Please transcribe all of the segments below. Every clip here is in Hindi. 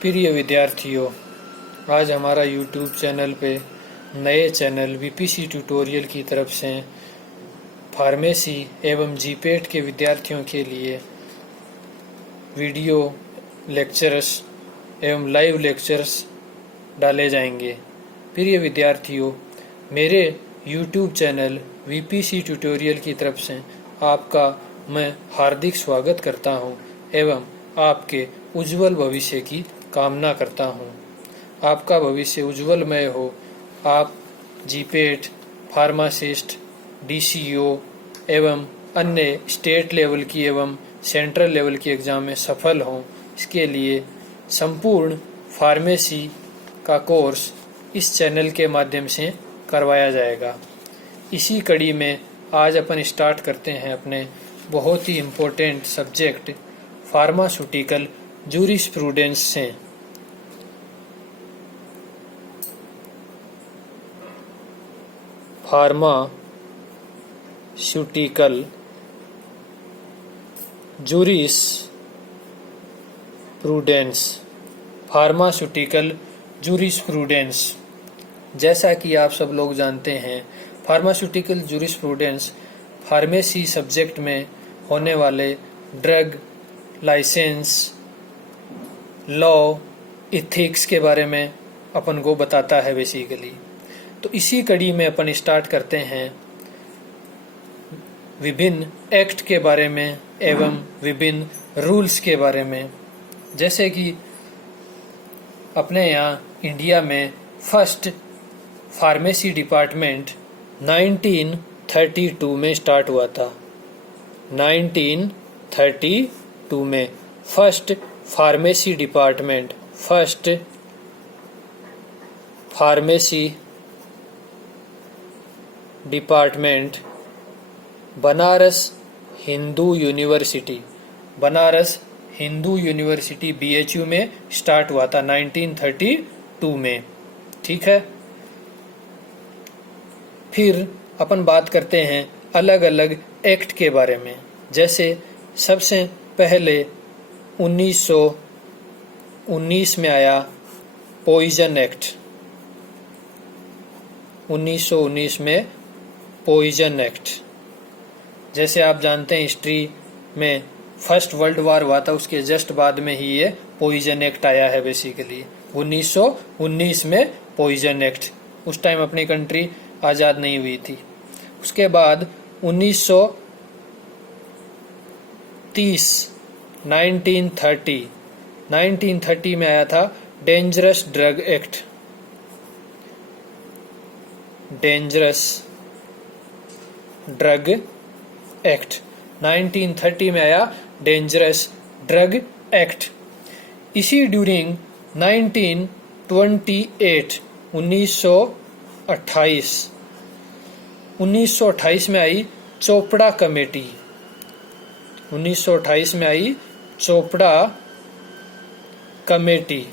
प्रिय विद्यार्थियों, आज हमारा YouTube चैनल पे नए चैनल VPC ट्यूटोरियल की तरफ से फार्मेसी एवं जीपेट के विद्यार्थियों के लिए वीडियो लेक्चर्स एवं लाइव लेक्चर्स डाले जाएंगे। प्रिय विद्यार्थियों, मेरे YouTube चैनल VPC ट्यूटोरियल की तरफ से आपका मैं हार्दिक स्वागत करता हूं एवं आपके उज्जवल भविष्य की कामना करता हूं। आपका भविष्य उज्जवलमय हो। आप जीपेट, फार्मासिस्ट, DCO एवं अन्य स्टेट लेवल की एवं सेंट्रल लेवल की एग्जाम में सफल हों। इसके लिए संपूर्ण फार्मेसी का कोर्स इस चैनल के माध्यम से करवाया जाएगा। इसी कड़ी में आज अपन स्टार्ट करते हैं अपने बहुत ही इम्पोर्टेंट सब्जेक्ट फार्मास्यूटिकल जूरिस्प्रूडेंस से। Pharmaceutical jurisprudence. फार्मास्यूटिकल जूरिस्प्रूडेंस, जैसा कि आप सब लोग जानते हैं, फार्मास्यूटिकल जूरिस्प्रूडेंस फार्मेसी सब्जेक्ट में होने वाले ड्रग लाइसेंस, लॉ, इथिक्स के बारे में अपन को बताता है बेसिकली। तो इसी कड़ी में अपन स्टार्ट करते हैं विभिन्न एक्ट के बारे में एवं विभिन्न रूल्स के बारे में। जैसे कि अपने यहाँ इंडिया में फर्स्ट फार्मेसी डिपार्टमेंट 1932 में स्टार्ट हुआ था। 1932 में first pharmacy department, first pharmacy department Banaras Hindu university, Banaras Hindu university BHU में स्टार्ट हुआ था 1932 में। ठीक है। फिर अपन बात करते हैं अलग अलग एक्ट के बारे में। जैसे सबसे पहले 1919 में आया पॉइजन एक्ट। 1919 में पॉइजन एक्ट। जैसे आप जानते हैं हिस्ट्री में फर्स्ट वर्ल्ड वार हुआ था, उसके जस्ट बाद में ही ये पॉइजन एक्ट आया है बेसिकली। 1919 में पॉइजन एक्ट। उस टाइम अपनी कंट्री आज़ाद नहीं हुई थी। उसके बाद 1930 में आया था dangerous drug act. Dangerous drug act 1930 में आया डेंजरस ड्रग एक्ट। इसी ड्यूरिंग 1928 में आई चोपड़ा कमेटी। 1928 में आई Chopra committee.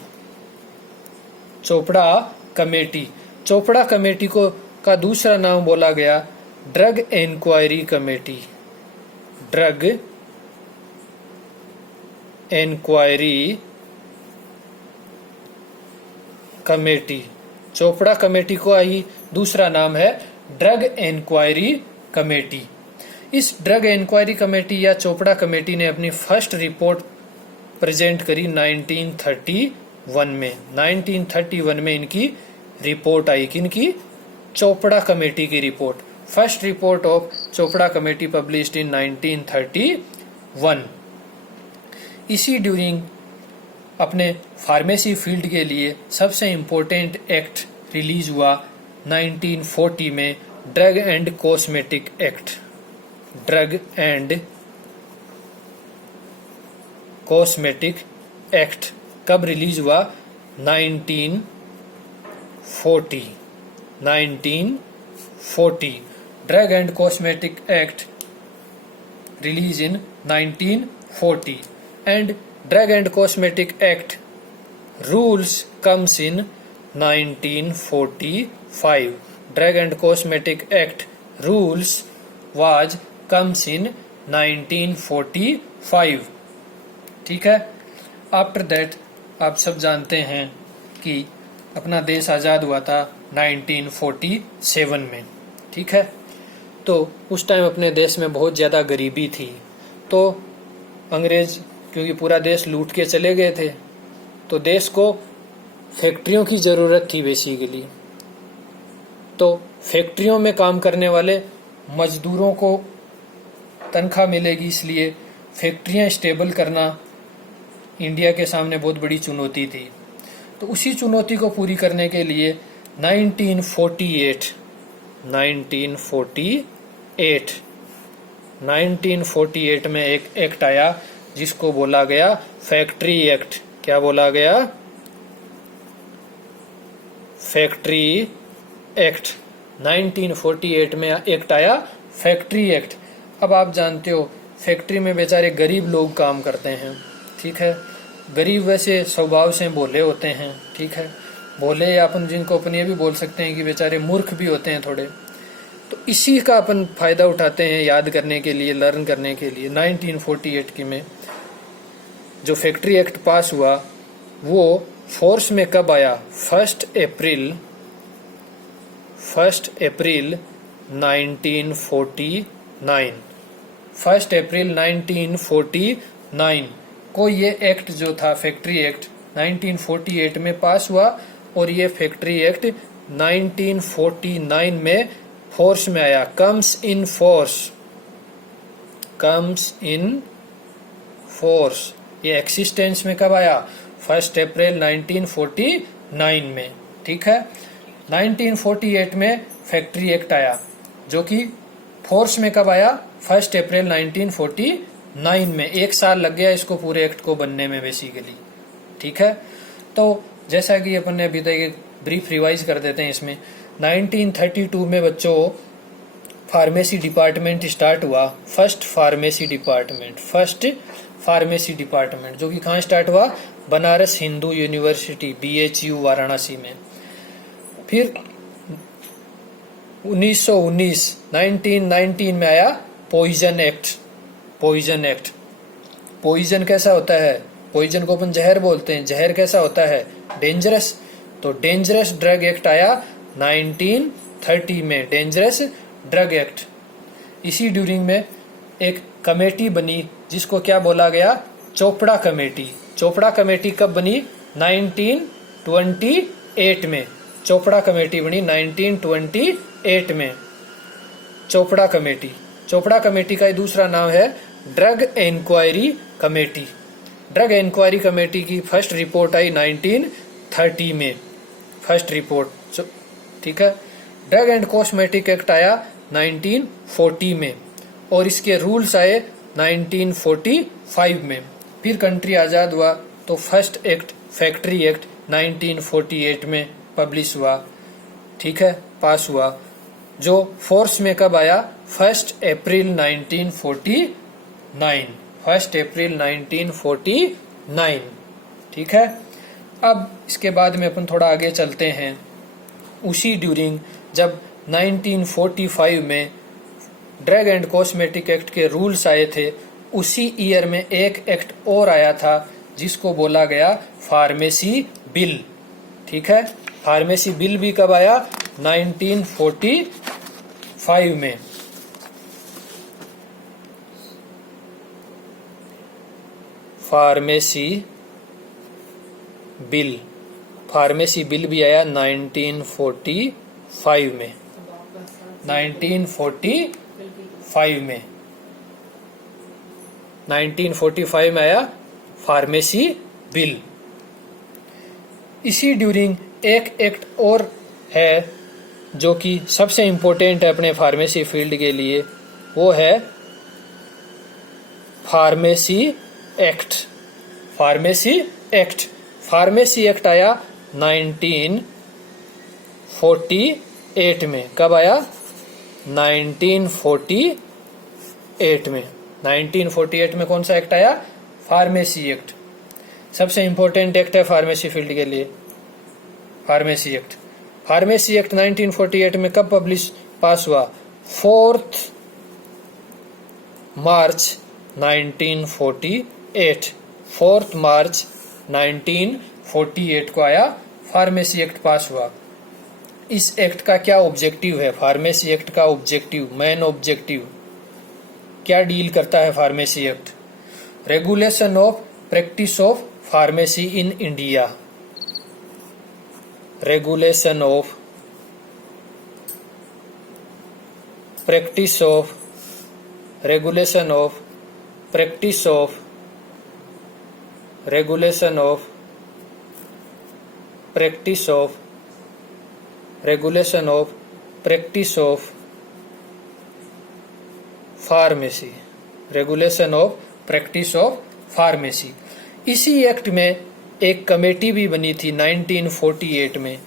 Chopra committee, Chopra committee को का दूसरा नाम बोला गया drug inquiry committee. Drug inquiry committee. Chopra committee को आई दूसरा नाम है ड्रग इंक्वायरी कमेटी। इस ड्रग इंक्वायरी कमेटी या चोपड़ा कमेटी ने अपनी फर्स्ट रिपोर्ट प्रेजेंट करी 1931 में। 1931 में इनकी रिपोर्ट आई। किनकी? चोपड़ा कमेटी की report. First report of Chopra committee published in 1931। इसी ड्यूरिंग अपने फार्मेसी फील्ड के लिए सबसे इम्पोर्टेंट एक्ट रिलीज हुआ 1940 में, drug and cosmetic act. Drug and cosmetic act कब रिलीज हुआ? 1940। 1940 drug and cosmetic act release in 1940 and drug and cosmetic act rules comes in 1945. Drug and Cosmetic Act rules was comes in 1945. ठीक है। After that आप सब जानते हैं कि अपना देश आज़ाद हुआ था 1947 में, ठीक है। तो उस टाइम अपने देश में बहुत ज़्यादा गरीबी थी, तो अंग्रेज क्योंकि पूरा देश लूट के चले गए थे, तो देश को फैक्ट्रियों की ज़रूरत थी बेसिकली। तो फैक्ट्रियों में काम करने वाले मजदूरों को तनख्वाह मिलेगी, इसलिए फैक्ट्रियां स्टेबल करना इंडिया के सामने बहुत बड़ी चुनौती थी। तो उसी चुनौती को पूरी करने के लिए 1948 में एक एक्ट आया जिसको बोला गया फैक्ट्री एक्ट। क्या बोला गया? Factory act. 1948 में एक्ट आया फैक्ट्री एक्ट। अब आप जानते हो फैक्ट्री में बेचारे गरीब लोग काम करते हैं, ठीक है। गरीब वैसे स्वभाव से भोले होते हैं, ठीक है। भोले या अपन जिनको अपन ये भी बोल सकते हैं कि बेचारे मूर्ख भी होते हैं थोड़े। तो इसी का अपन फायदा उठाते हैं याद करने के लिए, लर्न करने के लिए। 1948 की में जो फैक्ट्री एक्ट पास हुआ वो फोर्स में कब आया? 1 अप्रैल 1949। 1 अप्रैल 1949 को ये एक्ट जो था फैक्ट्री एक्ट 1948 में पास हुआ, और ये फैक्ट्री एक्ट 1949 में फोर्स में आया। Comes in force. ये एक्सिस्टेंस में कब आया? 1 अप्रैल 1949 में, ठीक है। 1948 में फैक्ट्री एक्ट आया जो कि फोर्स में कब आया? 1 अप्रैल 1949 में। 1 साल लग गया इसको पूरे एक्ट को बनने में बेसिकली, ठीक है। तो जैसा कि अपन ने अभी तक एक ब्रीफ रिवाइज कर देते हैं इसमें। 1932 में बच्चों फार्मेसी डिपार्टमेंट स्टार्ट हुआ। फर्स्ट फार्मेसी डिपार्टमेंट जो कि कहाँ स्टार्ट हुआ? बनारस हिंदू यूनिवर्सिटी BHU वाराणसी में। फिर 1919 में आया पॉइजन एक्ट। पॉइजन कैसा होता है? पॉइजन को अपन जहर बोलते हैं। जहर कैसा होता है? डेंजरस। तो डेंजरस ड्रग एक्ट आया 1930 में, डेंजरस ड्रग एक्ट। इसी ड्यूरिंग में एक कमेटी बनी जिसको क्या बोला गया? चोपड़ा कमेटी। चोपड़ा कमेटी कब बनी? 1928 में। चोपड़ा कमेटी बनी 1928 में। चोपड़ा कमेटी का दूसरा नाम है drug inquiry committee. Drug inquiry committee की फर्स्ट रिपोर्ट आई 1930 में, फर्स्ट रिपोर्ट, ठीक है। ड्रग एंड कॉस्मेटिक एक्ट आया 1940 में, और इसके रूल्स आए 1945 में। फिर कंट्री आजाद हुआ तो फर्स्ट एक्ट फैक्ट्री एक्ट 1948 में पब्लिश हुआ, ठीक है, पास हुआ, जो फोर्स में कब आया? 1 अप्रैल 1949। 1 अप्रैल 1949, ठीक है। अब इसके बाद में अपन थोड़ा आगे चलते हैं। उसी ड्यूरिंग जब 1945 में ड्रग एंड कॉस्मेटिक एक्ट के रूल्स आए थे, उसी ईयर में एक एक्ट और आया था जिसको बोला गया फार्मेसी बिल, ठीक है। फार्मेसी बिल भी कब आया? 1945 में। फार्मेसी बिल भी आया 1945 में। 1945 में आया फार्मेसी बिल। इसी ड्यूरिंग एक एक्ट और है जो कि सबसे इम्पोर्टेंट है अपने फार्मेसी फील्ड के लिए, वो है फार्मेसी एक्ट आया 1948 में। कब आया? 1948 में। 1948 में कौन सा एक्ट आया? Pharmacy act. सबसे इम्पोर्टेंट एक्ट है फार्मेसी फील्ड के लिए, फार्मेसी एक्ट। 1948 में कब पास हुआ? 4 मार्च 1948। 4 मार्च 1948 को आया, फार्मेसी एक्ट पास हुआ। इस एक्ट का क्या ऑब्जेक्टिव है? फार्मेसी एक्ट का ऑब्जेक्टिव, मेन ऑब्जेक्टिव क्या डील करता है pharmacy act? Regulation of practice of pharmacy in India. Regulation of practice of regulation of practice of regulation of practice of regulation of practice of pharmacy. Regulation of practice of pharmacy. इसी एक्ट में एक कमेटी भी बनी थी 1948 में,